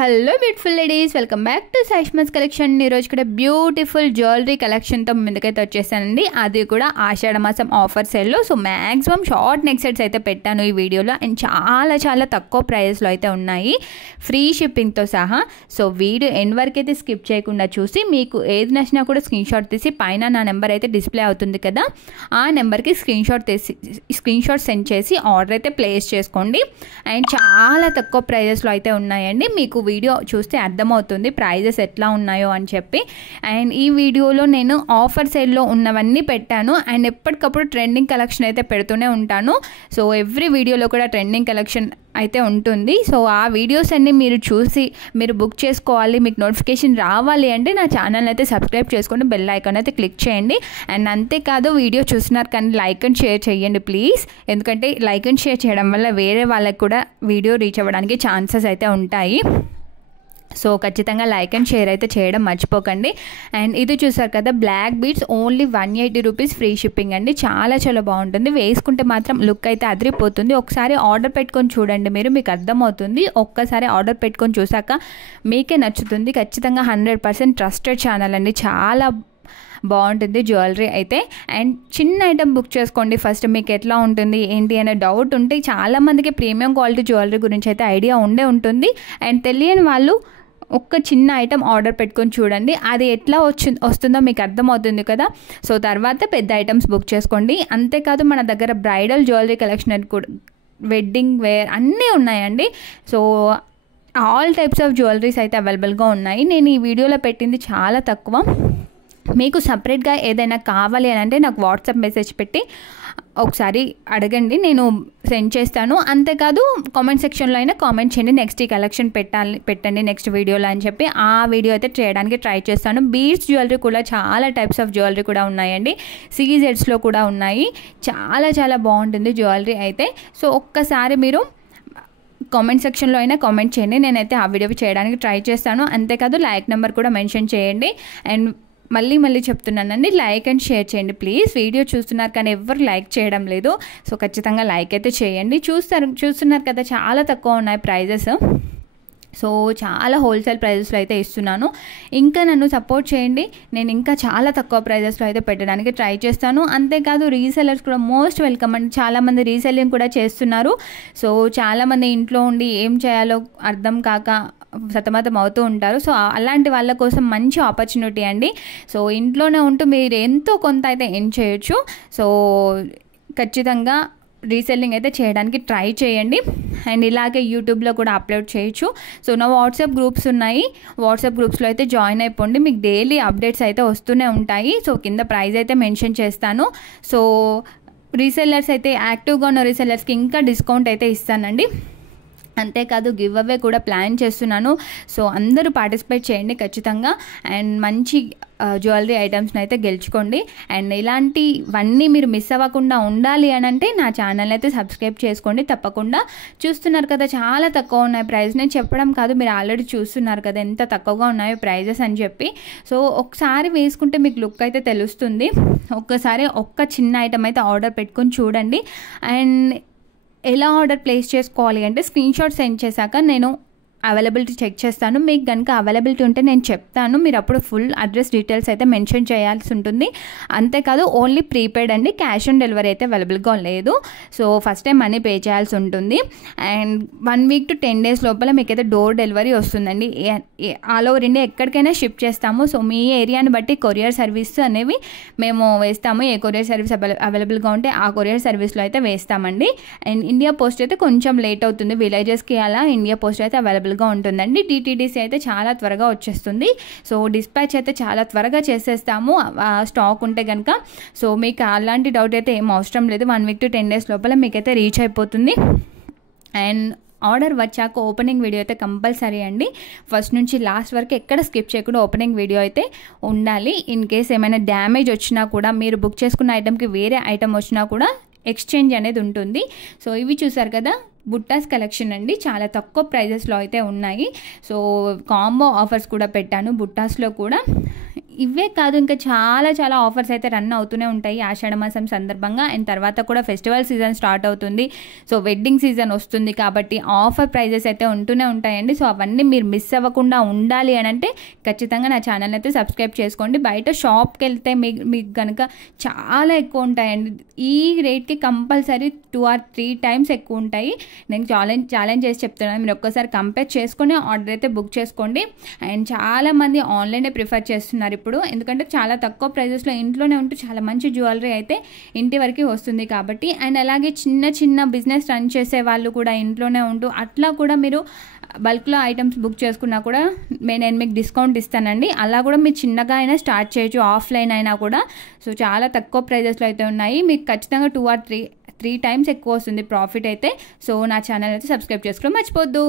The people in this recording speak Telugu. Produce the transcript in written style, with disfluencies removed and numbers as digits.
Hello beautiful ladies, welcome back to సైష్మస్ కలెక్షన్. ఈరోజు కూడా బ్యూటిఫుల్ జ్యువెలరీ కలెక్షన్తో ముందుకైతే వచ్చేసానండి. అది కూడా ఆషాఢ మాసం ఆఫర్ సేల్లో. So maximum short neck sets అయితే పెట్టాను ఈ వీడియోలో, అండ్ చాలా తక్కువ ప్రైస్లో అయితే ఉన్నాయి, ఫ్రీ షిప్పింగ్తో సహా. సో వీడియో ఎండ్ వరకు అయితే స్కిప్ చేయకుండా చూసి మీకు ఏది నచ్చినా కూడా స్క్రీన్ షాట్ తీసి పైన నా నెంబర్ అయితే డిస్ప్లే అవుతుంది కదా, ఆ నెంబర్కి స్క్రీన్ షాట్ సెండ్ చేసి ఆర్డర్ అయితే ప్లేస్ చేసుకోండి. అండ్ చాలా తక్కువ ప్రైజెస్లో అయితే ఉన్నాయండి. మీకు వీడియో చూస్తే అర్థమవుతుంది ప్రైజెస్ ఎట్లా ఉన్నాయో అని చెప్పి. అండ్ ఈ వీడియోలో నేను ఆఫర్ సేల్లో ఉన్నవన్నీ పెట్టాను, అండ్ ఎప్పటికప్పుడు ట్రెండింగ్ కలెక్షన్ అయితే పెడుతూనే ఉంటాను. సో ఎవ్రీ వీడియోలో కూడా ట్రెండింగ్ కలెక్షన్ అయితే ఉంటుంది. సో ఆ వీడియోస్ అన్నీ మీరు చూసి మీరు బుక్ చేసుకోవాలి, మీకు నోటిఫికేషన్ రావాలి అంటే నా ఛానల్ అయితే సబ్స్క్రైబ్ చేసుకొని బెల్ ఐకాన్ అయితే క్లిక్ చేయండి. అండ్ అంతేకాదు, వీడియో చూస్తున్నారు కానీ లైక్ అండ్ షేర్ చేయండి ప్లీజ్, ఎందుకంటే లైక్ అండ్ షేర్ చేయడం వల్ల వేరే వాళ్ళకి కూడా వీడియో రీచ్ అవ్వడానికి ఛాన్సెస్ అయితే ఉంటాయి. సో ఖచ్చితంగా లైక్ అండ్ షేర్ అయితే చేయడం మర్చిపోకండి. అండ్ ఇది చూసారు కదా, black beads only 180 rupees free shipping అండి. చాలా బాగుంటుంది, వేసుకుంటే మాత్రం లుక్ అయితే అదిరిపోతుంది. ఒకసారి ఆర్డర్ పెట్టుకొని చూడండి, మీకు అర్థమవుతుంది. ఒక్కసారి ఆర్డర్ పెట్టుకొని చూసాక మీకే నచ్చుతుంది. ఖచ్చితంగా 100% ట్రస్టెడ్ ఛానల్ అండి, చాలా బాగుంటుంది జ్యువెలరీ అయితే. అండ్ చిన్న ఐటమ్ బుక్ చేసుకోండి ఫస్ట్, మీకు ఎట్లా ఉంటుంది ఏంటి అనే డౌట్ ఉంటే, చాలామందికి ప్రీమియం క్వాలిటీ జ్యువెలరీ గురించి అయితే ఐడియా ఉంటుంది. అండ్ తెలియని వాళ్ళు ఒక్క చిన్న ఐటమ్ ఆర్డర్ పెట్టుకొని చూడండి, అది ఎట్లా వస్తుందో మీకు అర్థమవుతుంది కదా. సో తర్వాత పెద్ద ఐటమ్స్ బుక్ చేసుకోండి. అంతేకాదు మన దగ్గర బ్రైడల్ జ్యువెలరీ కలెక్షన్ కూడా, వెడ్డింగ్ వేర్ అన్నీ ఉన్నాయండి. So all types of jewelleries అయితే అవైలబుల్గా ఉన్నాయి. నేను ఈ వీడియోలో పెట్టింది చాలా తక్కువ. మీకు సపరేట్గా ఏదైనా కావాలి అని అంటే నాకు వాట్సాప్ మెసేజ్ పెట్టి ఒకసారి అడగండి, నేను సెండ్ చేస్తాను. అంతేకాదు కామెంట్ సెక్షన్లో అయినా కామెంట్ చేయండి, నెక్స్ట్ ఈ కలెక్షన్ పెట్టండి నెక్స్ట్ వీడియోలో అని చెప్పి ఆ వీడియో అయితే చేయడానికి ట్రై చేస్తాను. బీడ్స్ జ్యువెలరీ కూడా చాలా టైప్స్ ఆఫ్ జ్యువెలరీ కూడా ఉన్నాయండి, సీజెడ్స్లో కూడా ఉన్నాయి. చాలా బాగుంటుంది జ్యువెలరీ అయితే. సో ఒక్కసారి మీరు కామెంట్ సెక్షన్లో అయినా కామెంట్ చేయండి, నేనైతే ఆ వీడియో చేయడానికి ట్రై చేస్తాను. అంతేకాదు లైక్ నెంబర్ కూడా మెన్షన్ చేయండి. అండ్ మళ్ళీ చెప్తున్నానండి, లైక్ అండ్ షేర్ చేయండి ప్లీజ్. వీడియో చూస్తున్నారు కానీ ఎవరు లైక్ చేయడం లేదు. సో ఖచ్చితంగా లైక్ అయితే చేయండి. చూస్తున్నారు కదా, చాలా తక్కువ ఉన్నాయి ప్రైజెస్. సో చాలా హోల్సేల్ ప్రైజెస్లో అయితే ఇస్తున్నాను. ఇంకా నన్ను సపోర్ట్ చేయండి, నేను ఇంకా చాలా తక్కువ ప్రైజెస్లో అయితే పెట్టడానికి ట్రై చేస్తాను. అంతేకాదు రీసెల్లర్స్ కూడా మోస్ట్ వెల్కమ్ అండి. చాలామంది రీసెల్లింగ్ కూడా చేస్తున్నారు. సో చాలామంది ఇంట్లో ఉండి ఏం చేయాలో అర్థం కాక సతమతం అవుతూ ఉంటారు. సో అలాంటి వాళ్ళ కోసం మంచి ఆపర్చునిటీ అండి. సో ఇంట్లోనే ఉంటూ మీరు ఎంతో కొంత అయితే ఎర్న్ చేయొచ్చు. సో ఖచ్చితంగా రీసెల్లింగ్ అయితే చేయడానికి ట్రై చేయండి. అండ్ ఇలాగే యూట్యూబ్లో కూడా అప్లోడ్ చేయొచ్చు. సో నా వాట్సాప్ గ్రూప్స్ ఉన్నాయి, వాట్సాప్ గ్రూప్స్లో అయితే జాయిన్ అయిపోండి, మీకు డైలీ అప్డేట్స్ అయితే వస్తూనే ఉంటాయి. సో కింద ప్రైస్ అయితే మెన్షన్ చేస్తాను. సో రీసెల్లర్స్ అయితే యాక్టివ్గా ఉన్న రీసెల్లర్స్కి ఇంకా డిస్కౌంట్ అయితే ఇస్తానండి. అంతేకాదు గివ్ అవే కూడా ప్లాన్ చేస్తున్నాను. సో అందరూ పార్టిసిపేట్ చేయండి ఖచ్చితంగా. అండ్ మంచి జ్యువెలరీ ఐటమ్స్ని అయితే గెలుచుకోండి. అండ్ ఇలాంటివన్నీ మీరు మిస్ అవ్వకుండా ఉండాలి అని అంటే నా ఛానల్ అయితే సబ్స్క్రైబ్ చేసుకోండి తప్పకుండా. చూస్తున్నారు కదా, చాలా తక్కువ ఉన్నాయి ప్రైస్. నేను చెప్పడం కాదు, మీరు ఆల్రెడీ చూస్తున్నారు కదా ఎంత తక్కువగా ఉన్నాయో ప్రైజెస్ అని చెప్పి. సో ఒకసారి వేసుకుంటే మీకు లుక్ అయితే తెలుస్తుంది. ఒక్కసారి ఒక్క చిన్న ఐటమ్ అయితే ఆర్డర్ పెట్టుకొని చూడండి. అండ్ ఎలా ఆర్డర్ ప్లేస్ చేసుకోవాలి అంటే, స్క్రీన్ షాట్ సెండ్ చేశాక నేను అవైలబిలిటీ చెక్ చేస్తాను. మీకు కనుక అవైలబిలిటీ ఉంటే నేను చెప్తాను, మీరు అప్పుడు ఫుల్ అడ్రస్ డీటెయిల్స్ అయితే మెన్షన్ చేయాల్సి ఉంటుంది. అంతేకాదు ఓన్లీ ప్రీపెయిడ్ అండి, క్యాష్ ఆన్ డెలివరీ అయితే అవైలబుల్గా లేదు. So first time money pay చేయాల్సి ఉంటుంది. అండ్ 1 వీక్ to 10 days లోపల మీకైతే డోర్ డెలివరీ వస్తుందండి. ఆల్ ఓవర్ ఇండియా ఎక్కడికైనా షిప్ చేస్తాము. సో మీ ఏరియాని బట్టి కొరియర్ సర్వీస్ అనేవి మేము వేస్తాము. ఏ కొరియర్ సర్వీస్ అవైలబుల్గా ఉంటే ఆ కొరియర్ సర్వీస్లో అయితే వేస్తామండి. అండ్ ఇండియా పోస్ట్ అయితే కొంచెం లేట్ అవుతుంది, విలేజెస్కి అలా ఇండియా పోస్ట్ అయితే అవైలబుల్గా ఉంటుందండి. DTDC అయితే చాలా త్వరగా వచ్చేస్తుంది. సో డిస్పాచ్ అయితే చాలా త్వరగా చేసేస్తాము స్టాక్ ఉంటే కనుక. సో మీకు అలాంటి డౌట్ అయితే ఏం అవసరం లేదు, 1 వీక్ to 10 days లోపల మీకైతే రీచ్ అయిపోతుంది. అండ్ ఆర్డర్ వచ్చాక ఓపెనింగ్ వీడియో అయితే కంపల్సరీ అండి, ఫస్ట్ నుంచి లాస్ట్ వరకు ఎక్కడ స్కిప్ చేయకుండా ఓపెనింగ్ వీడియో అయితే ఉండాలి. ఇన్ కేస్ ఏమైనా డ్యామేజ్ వచ్చినా కూడా, మీరు బుక్ చేసుకున్న ఐటమ్కి వేరే ఐటమ్ వచ్చినా కూడా ఎక్స్చేంజ్ అనేది ఉంటుంది. సో ఇవి చూసారు కదా, బుట్టాస్ కలెక్షన్ అండి, చాలా తక్కువ ప్రైజెస్లో అయితే ఉన్నాయి. సో కాంబో ఆఫర్స్ కూడా పెట్టాను బుట్టాస్లో కూడా. ఇవే కాదు ఇంకా చాలా చాలా ఆఫర్స్ అయితే రన్ అవుతూనే ఉంటాయి ఆషాఢ మాసం సందర్భంగా. అండ్ తర్వాత కూడా ఫెస్టివల్ సీజన్ స్టార్ట్ అవుతుంది. సో వెడ్డింగ్ సీజన్ వస్తుంది కాబట్టి ఆఫర్ ప్రైజెస్ అయితే ఉంటూనే ఉంటాయండి. సో అవన్నీ మీరు మిస్ అవ్వకుండా ఉండాలి అని అంటే ఖచ్చితంగా నా ఛానల్ అయితే సబ్స్క్రైబ్ చేసుకోండి. బయట షాప్కి వెళ్తే మీకు కనుక చాలా ఎక్కువ ఉంటాయండి. ఈ రేట్కి కంపల్సరీ 2 or 3 times ఎక్కువ ఉంటాయి. నేను ఛాలెంజ్ చేసి చెప్తున్నాను. మీరు ఒక్కసారి కంపేర్ చేసుకొని ఆర్డర్ అయితే బుక్ చేసుకోండి. అండ్ చాలామంది ఆన్లైనే ప్రిఫర్ చేస్తున్నారు ఇప్పుడు, ఎందుకంటే చాలా తక్కువ ప్రైజెస్లో ఇంట్లోనే ఉంటూ చాలా మంచి జ్యువెలరీ అయితే ఇంటి వరకు వస్తుంది కాబట్టి. అండ్ అలాగే చిన్న చిన్న బిజినెస్ రన్ చేసే వాళ్ళు కూడా ఇంట్లోనే ఉంటూ అట్లా కూడా మీరు బల్క్లో ఐటమ్స్ బుక్ చేసుకున్నా కూడా నేను మీకు డిస్కౌంట్ ఇస్తానండి. అలా కూడా మీరు చిన్నగా అయినా స్టార్ట్ చేయొచ్చు, ఆఫ్లైన్ అయినా కూడా. సో చాలా తక్కువ ప్రైజెస్లో అయితే ఉన్నాయి. మీకు ఖచ్చితంగా 2 or 3 times ఎక్కువ వస్తుంది ప్రాఫిట్ అయితే. సో నా ఛానల్ అయితే సబ్స్క్రైబ్ చేసుకోవడం మర్చిపోద్దు.